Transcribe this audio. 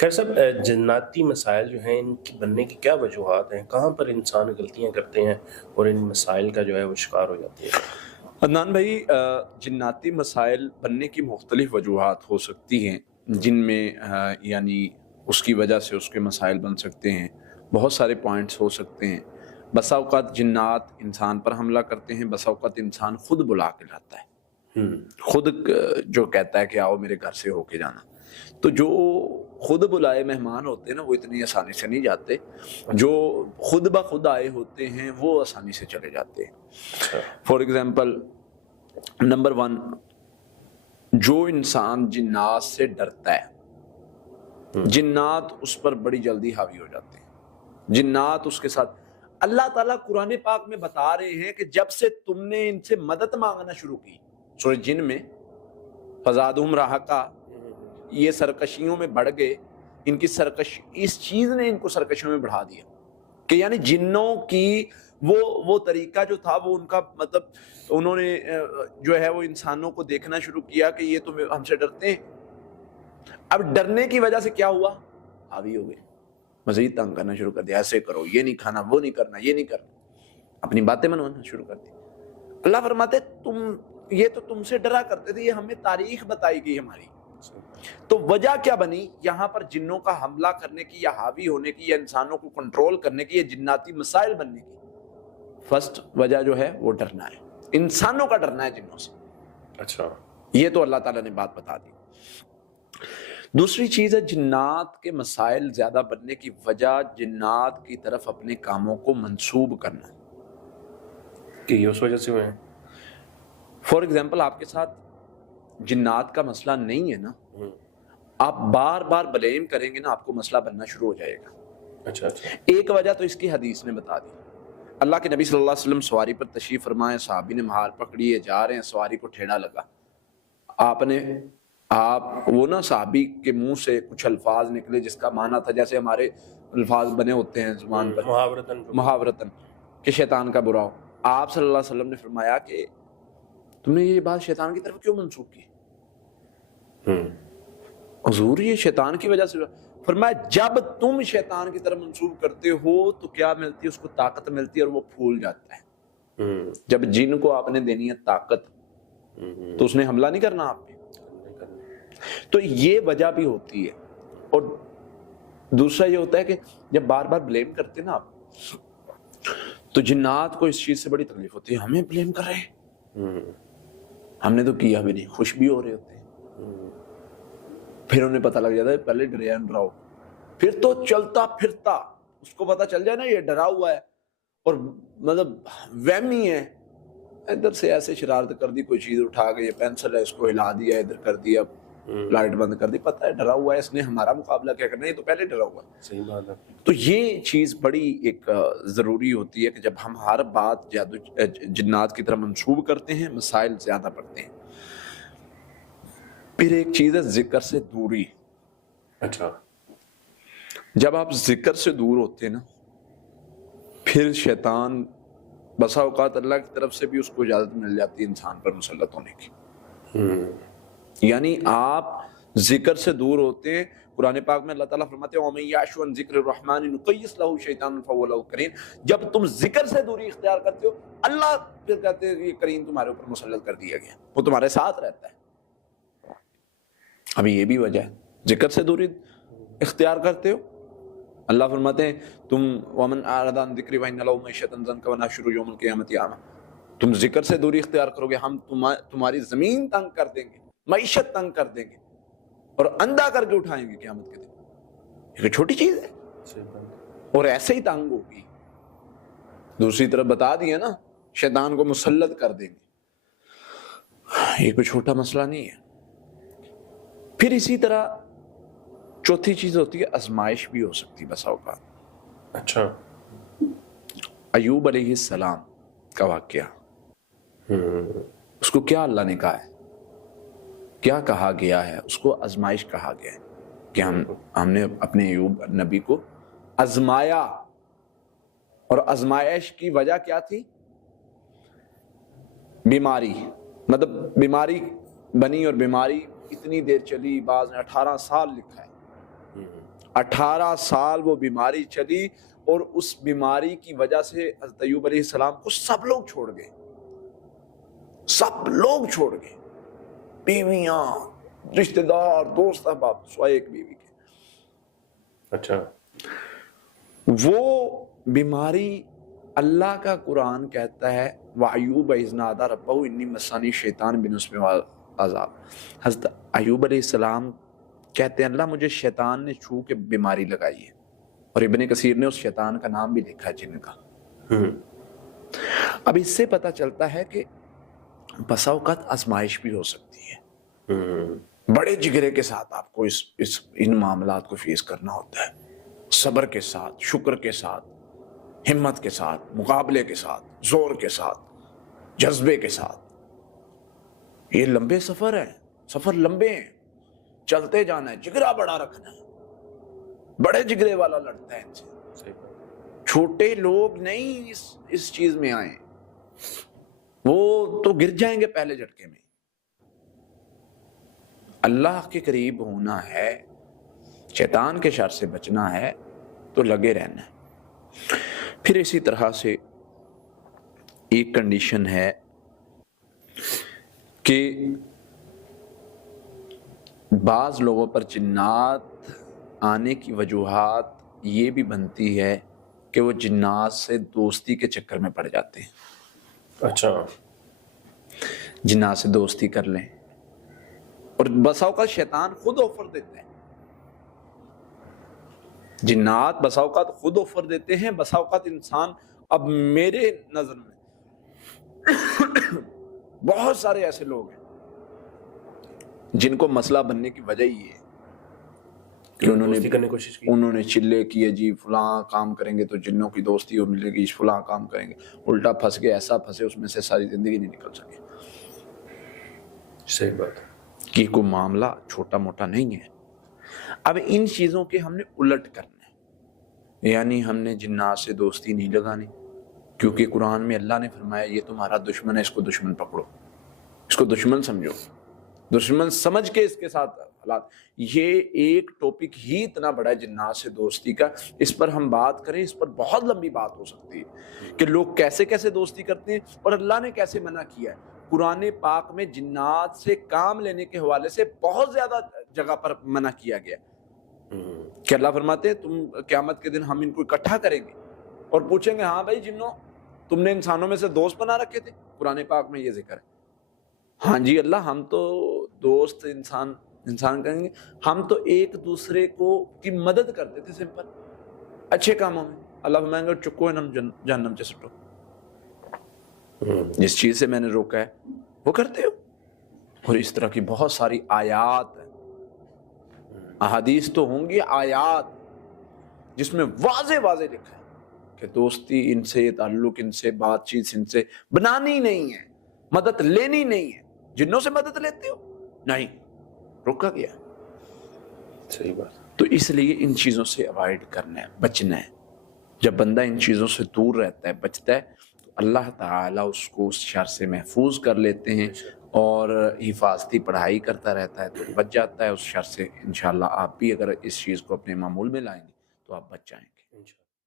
خیر صاحب، جناتی مسائل جو ہیں ان کی بننے کی کیا وجوہات ہیں؟ کہاں پر انسان غلطیاں کرتے ہیں اور ان مسائل کا جو ہے وہ شکار ہو جاتے ہیں؟ عدنان بھائی، جناتی مسائل بننے کی مختلف وجوہات ہو سکتی ہیں، جن میں یعنی اس کی وجہ سے اس کے مسائل بن سکتے ہیں۔ بہت سارے پوائنٹس ہو سکتے ہیں۔ بسا اوقات جنات انسان پر حملہ کرتے ہیں، بسا اوقات انسان خود بلا کے لاتا ہے، خود جو کہتا ہے کہ آؤ میرے گھر سے ہو کے جانا۔ تو جو خود بلائے مہمان ہوتے ہیں نا، وہ اتنی آسانی سے نہیں جاتے، جو خود بخود آئے ہوتے ہیں وہ آسانی سے چلے جاتے ہیں۔ فار ایگزامپل، نمبر 1، جو انسان جنات سے ڈرتا ہے، جنات اس پر بڑی جلدی حاوی ہو جاتے ہیں، جنات اس کے ساتھ۔ اللہ تعالیٰ قرآن پاک میں بتا رہے ہیں کہ جب سے تم نے ان سے مدد مانگنا شروع کی، سورہ جن میں، فزادہم رہقا، یہ سرکشیوں میں بڑھ گئے، ان کی سرکش، اس چیز نے ان کو سرکشیوں میں بڑھا دیا کہ یعنی جنوں کی وہ طریقہ جو تھا، وہ ان کا مطلب انہوں نے جو ہے وہ انسانوں کو دیکھنا شروع کیا کہ یہ تو ہم سے ڈرتے ہیں۔ اب ڈرنے کی وجہ سے کیا ہوا؟ حاوی ہو گئے، مزید تنگ کرنا شروع کر دیا، ایسے کرو، یہ نہیں کھانا، وہ نہیں کرنا، یہ نہیں کرنا، اپنی باتیں منوانا شروع کر دی۔ اللہ فرماتے یہ تو تم سے ڈرا کرتے تھے، یہ ہمیں تاریخ بتائی گئی ہماری۔ تو وجہ کیا بنی یہاں پر؟ جنوں کا حملہ کرنے کی یا حاوی ہونے کی یا انسانوں کو کنٹرول کرنے کی یا جناتی مسائل بننے کی فرسٹ وجہ جو ہے وہ ڈرنا ہے، انسانوں کا ڈرنا ہے جنوں سے۔ اچھا، یہ تو اللہ تعالیٰ نے بات بتا دی۔ دوسری چیز ہے جنات کے مسائل زیادہ بننے کی وجہ جنات کی طرف اپنے کاموں کو منسوب کرنا، کہ یہ اس وجہ سے ہوئے ہیں۔ فار ایگزامپل، آپ کے ساتھ جنات کا مسئلہ نہیں ہے نا، آپ بار بار بلیم کریں گے نا، آپ کو مسئلہ بننا شروع ہو جائے گا۔ اچھا اچھا، ایک وجہ تو اس کی حدیث نے بتا دی۔ اللہ کے نبی صلی اللہ علیہ وسلم سواری پر تشریف فرمائے، صحابی نے مہار پکڑی ہے، جا رہے ہیں، سواری کو ٹھیڑا لگا، وہ نا صحابی کے منہ سے کچھ الفاظ نکلے جس کا معنی تھا جیسے ہمارے الفاظ بنے ہوتے ہیں زبان پر محاورتن کہ شیطان کا برا ہو۔ آپ صلی اللہ علیہ وسلم نے فرمایا کہ تم نے یہ بات شیطان کی طرف کیوں منسوخ کی؟ حضور یہ شیطان کی وجہ سے۔ فرمایا جب تم شیطان کی طرف منسوخ کرتے ہو تو کیا ملتی ہے؟ اس کو طاقت ملتی ہے اور وہ پھول جاتا ہے۔ جب جن کو آپ نے دینی ہے طاقت تو اس نے حملہ نہیں کرنا آپ پہ۔ تو یہ وجہ بھی ہوتی ہے۔ اور دوسرا یہ ہوتا ہے کہ جب بار بار بلیم کرتے نا آپ، تو جنات کو اس چیز سے بڑی تکلیف ہوتی ہے، ہمیں بلیم کر رہے ہیں، ہم نے تو کیا بھی نہیں، خوش بھی ہو رہے ہوتے ہیں۔ پھر انہیں پتہ لگ جاتا ہے پہلے ڈریا ڈراؤ، پھر تو چلتا پھرتا اس کو پتہ چل جائے نا یہ ڈرا ہوا ہے اور مطلب وہمی ہے، ادھر سے ایسے شرارت کر دی، کوئی چیز اٹھا کے، یہ پینسل ہے اس کو ہلا دیا، ادھر کر دیا، لائٹ بند کر دی، پتہ ہے ڈرا ہوا ہے، اس نے ہمارا مقابلہ کیا کرنا ہے، یہ تو پہلے ڈرا ہوا ہے۔ صحیح بات ہے۔ تو یہ چیز بڑی ایک ضروری ہوتی ہے کہ جب ہم ہر بات جنات کی طرف منسوب کرتے ہیں، مسائل زیادہ پڑتے ہیں۔ پھر ایک چیز ہے ذکر سے دوری۔ اچھا، جب آپ ذکر سے دور ہوتے ہیں نا، پھر شیطان بسا اوقات اللہ کی طرف سے بھی اس کو اجازت مل جاتی ہے انسان پر مسلط ہونے کی۔ یعنی آپ ذکر سے دور ہوتے ہیں۔ قرآن پاک میں اللہ تعالیٰ فرماتے ہیں وَمَن يَعْشُ عَن ذِكْرِ الرَّحْمَنِ نُقَيِّضْ لَهُ شَيْطَانٌ فَهُوَ لَهُ قَرِينٌ۔ جب تم ذکر سے دوری اختیار کرتے ہو، اللہ پھر کہتے ہیں یہ قرین تمہارے اوپر مسلط کر دیا گیا، وہ تمہارے ساتھ رہتا ہے۔ ابھی یہ بھی وجہ ہے، ذکر سے دوری اختیار کرتے ہو، اللہ فرماتے ہیں تم وَمَنْ أَعْرَضَ عَن ذِكْرِي فَإِنَّ لَهُ مَعِيشَةً ضَنكًا وَنَحْشُرُهُ يَوْمَ الْقِيَامَةِ أَعْمَىٰ۔ تم ذکر سے دوری اختیار کرو گے، ہم تمہاری زمین تنگ کر دیں گے، معیشت تنگ کر دیں گے اور اندھا کر کے اٹھائیں گے قیامت کے دن۔ یہ چھوٹی چیز ہے اور ایسے ہی تنگ ہوگی۔ دوسری طرف بتا دیا نا، شیطان کو مسلط کر دیں گے، یہ کوئی چھوٹا مسئلہ نہیں ہے۔ پھر اسی طرح چوتھی چیز ہوتی ہے آزمائش بھی ہو سکتی بسا اوقات۔ اچھا، ایوب علیہ السلام کا واقعہ، اس کو کیا اللہ نے کہا ہے، کیا کہا گیا ہے؟ اس کو آزمائش کہا گیا ہے کہ ہم نے اپنے ایوب نبی کو آزمایا۔ اور آزمائش کی وجہ کیا تھی؟ بیماری، بیماری بنی اور بیماری اتنی دیر چلی، بعض نے 18 سال لکھا ہے، 18 سال وہ بیماری چلی اور اس بیماری کی وجہ سے حضرت ایوب علیہ السلام کو سب لوگ چھوڑ گئے، سب لوگ چھوڑ گئے، بیویاں، رشتہ دار، دوست احباب، سوائے ایک بیوی کے۔ اچھا، وہ بیماری اللہ کا قرآن کہتا ہے وَأَيُّوبَ إِذْ نَادَىٰ رَبَّهُ إِنِّي مَسَّنِيَ الشَّيْطَانُ بِنُصْبٍ وَعَذَابٍ۔ حضرت ایوب علیہ السلام کہتے ہیں اللہ مجھے شیطان نے چھو کے بیماری لگائی ہے، اور ابن کثیر نے اس شیطان کا نام بھی لکھا ہے، جن کا۔ اب اس سے پتہ چلتا ہے کہ بسا اوقات آزمائش بھی ہو سکتی ہے، بڑے جگرے کے ساتھ آپ کو ان معاملات کو فیس کرنا ہوتا ہے، صبر کے ساتھ، شکر کے ساتھ، ہمت کے ساتھ، مقابلے کے ساتھ، زور کے ساتھ، جذبے کے ساتھ۔ یہ لمبے سفر ہیں، سفر لمبے ہیں، چلتے جانا ہے، جگرا بڑا رکھنا ہے، بڑے جگرے والا لڑتا ہے ان سے، چھوٹے لوگ نہیں اس چیز میں آئے، وہ تو گر جائیں گے پہلے جھٹکے میں۔ اللہ کے قریب ہونا ہے، شیطان کے شر سے بچنا ہے تو لگے رہنا ہے۔ پھر اسی طرح سے ایک کنڈیشن ہے کہ بعض لوگوں پر جنات آنے کی وجوہات یہ بھی بنتی ہے کہ وہ جنات سے دوستی کے چکر میں پڑ جاتے ہیں۔ اچھا، جنات سے دوستی کر لیں، اور بسا اوقات شیطان خود آفر دیتے ہیں، جنات بسا اوقات خود آفر دیتے ہیں، بسا اوقات انسان، اب میرے نظر میں بہت سارے ایسے لوگ ہیں جن کو مسئلہ بننے کی وجہ ہی ہے کہ دوستی کرنے کی کوشش کی، انہوں نے چلے کیے جی فلاں کام کریں گے تو جنوں کی دوستی ہو ملے گی، فلاں کام کریں گے، الٹا پھنس گئے، ایسا پھنسے اس میں سے ساری زندگی نہیں نکل سکے۔ صحیح بات ہے، کہ کوئی معاملہ چھوٹا موٹا نہیں ہے۔ اب ان چیزوں کے ہم نے الٹ کرنا ہے، یعنی ہم نے جنات سے دوستی نہیں لگانی، کیونکہ قرآن میں اللہ نے فرمایا یہ تمہارا دشمن ہے، اس کو دشمن پکڑو، اس کو دشمن سمجھو، دشمن سمجھ کے اس کے ساتھ حالات۔ یہ ایک ٹاپک ہی اتنا بڑا ہے جنات سے دوستی کا، اس پر ہم بات کریں، اس پر بہت لمبی بات ہو سکتی ہے کہ لوگ کیسے کیسے دوستی کرتے ہیں اور اللہ نے کیسے منع کیا ہے۔ قرآن پاک میں جنات سے کام لینے کے حوالے سے بہت زیادہ جگہ پر منع کیا گیا کہ اللہ فرماتے ہیں تم قیامت کے دن ہم ان کو اکٹھا کریں گے اور پوچھیں گے ہاں بھائی جنوں تم نے انسانوں میں سے دوست بنا رکھے تھے، قرآن پاک میں یہ ذکر ہے۔ ہاں جی اللہ ہم تو دوست انسان کہیں گے، ہم تو ایک دوسرے کو کی مدد کرتے تھے سمپل اچھے کاموں میں، اللہ فرمائیں گے چکو انہم جہنم سے سٹو، جس چیز سے میں نے روکا ہے وہ کرتے ہو۔ اور اس طرح کی بہت ساری آیات ہیں، احادیث تو ہوں گی، آیات جس میں واضح واضح لکھا ہے کہ دوستی ان سے، تعلق ان سے، بات چیت ان سے بنانی نہیں ہے، مدد لینی نہیں ہے۔ جنوں سے مدد لیتے ہو نہیں، روکا گیا۔ صحیح بات۔ تو اس لیے ان چیزوں سے اوائڈ کرنا ہے، بچنا ہے۔ جب بندہ ان چیزوں سے دور رہتا ہے، بچتا ہے، تو اللہ تعالیٰ اس کو اس شر سے محفوظ کر لیتے ہیں اور حفاظتی پڑھائی کرتا رہتا ہے تو بچ جاتا ہے اس شر سے۔ انشاءاللہ آپ بھی اگر اس چیز کو اپنے معمول میں لائیں گے تو آپ بچ جائیں گے۔